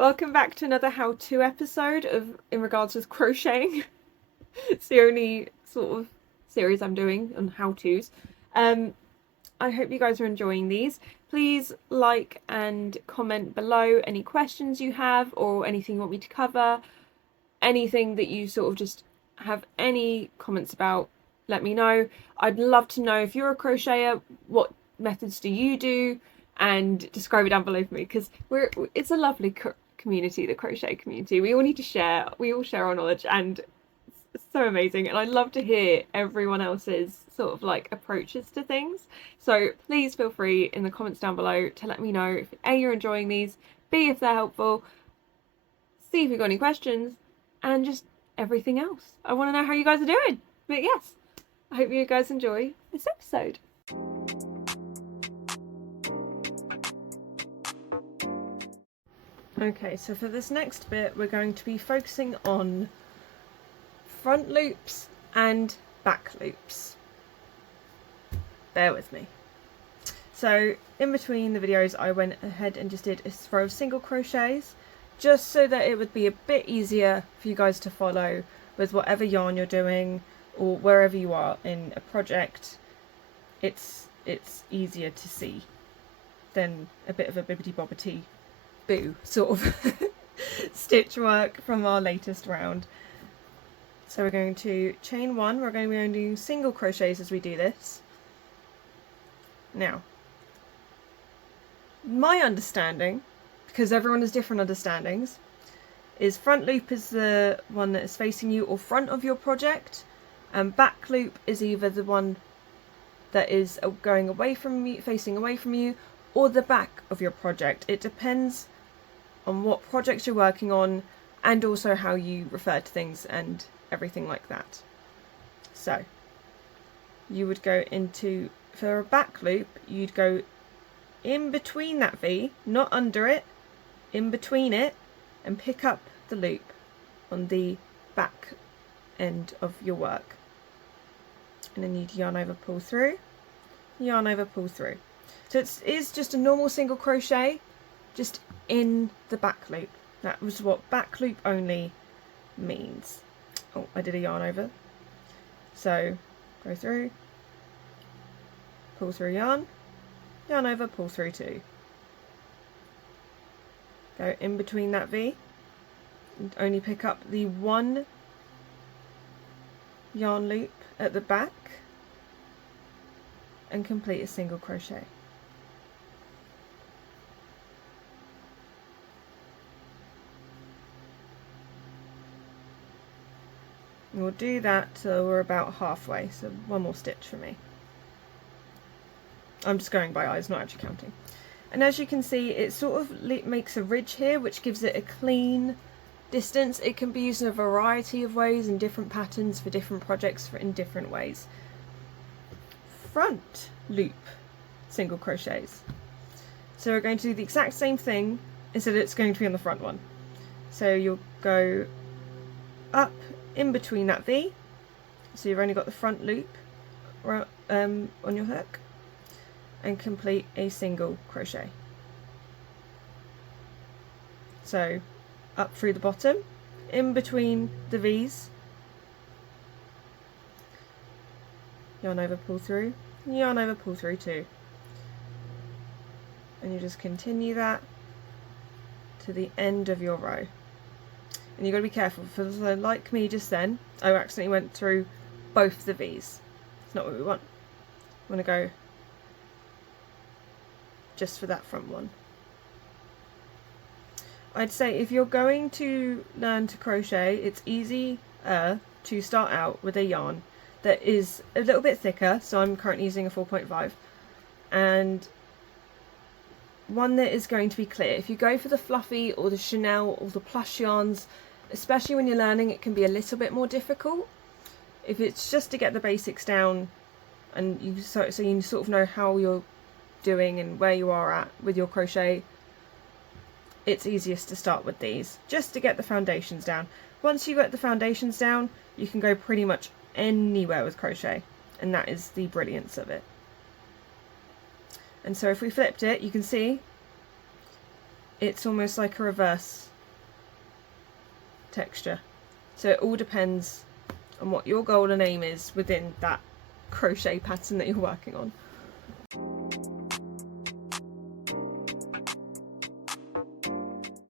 Welcome back to another how-to episode in regards with crocheting. It's the only sort of series I'm doing on how-tos. I hope you guys are enjoying these. Please like and comment below any questions you have or anything you want me to cover. Anything that you sort of just have any comments about, let me know. I'd love to know if you're a crocheter, what methods do you do, and describe it down below for me, because it's a lovely community, the crochet community. We all need to share, we all share our knowledge, and it's so amazing. And I'd love to hear everyone else's sort of like approaches to things. So please feel free in the comments down below to let me know if A, you're enjoying these, B, if they're helpful, C, if you've got any questions, and just everything else. I want to know how you guys are doing. But yes, I hope you guys enjoy this episode. Okay, so for this next bit we're going to be focusing on front loops and back loops. Bear with me. So in between the videos I went ahead and just did a row of single crochets, just so that it would be a bit easier for you guys to follow with whatever yarn you're doing or wherever you are in a project. It's easier to see than a bit of a bibbity-bobbity boo sort of stitch work from our latest round. So we're going to chain one, we're going to be doing single crochets as we do this. Now, my understanding, because everyone has different understandings, is front loop is the one that is facing you or front of your project, and back loop is either the one that is going away from you, facing away from you, or the back of your project. It depends on what projects you're working on and also how you refer to things and everything like that. So you would go into, for a back loop, you'd go in between that V, not under it, in between it, and pick up the loop on the back end of your work. And then you'd yarn over, pull through, yarn over, pull through. So it is just a normal single crochet, just in the back loop. That was what back loop only means. Oh, I did a yarn over. So go through, pull through yarn, yarn over, pull through two. Go in between that V and only pick up the one yarn loop at the back and complete a single crochet. And we'll do that till we're about halfway, so one more stitch for me. I'm just going by eyes, not actually counting. And as you can see, it sort of makes a ridge here, which gives it a clean distance. It can be used in a variety of ways and different patterns for different projects in different ways. Front loop single crochets. So we're going to do the exact same thing, instead it's going to be on the front one. So you'll go up in between that V, so you've only got the front loop on your hook, and complete a single crochet. So up through the bottom, in between the V's, yarn over, pull through, yarn over, pull through two, and you just continue that to the end of your row. And you've got to be careful, for like me just then, I accidentally went through both the V's. It's not what we want. We want to go just for that front one. I'd say if you're going to learn to crochet, it's easier to start out with a yarn that is a little bit thicker, so I'm currently using a 4.5, and one that is going to be clear. If you go for the fluffy or the Chanel or the plush yarns, especially when you're learning, it can be a little bit more difficult. If it's just to get the basics down and you so you sort of know how you're doing and where you are at with your crochet, it's easiest to start with these, just to get the foundations down. Once you get the foundations down, you can go pretty much anywhere with crochet, and that is the brilliance of it. And so if we flipped it, you can see it's almost like a reverse texture. So it all depends on what your goal and aim is within that crochet pattern that you're working on.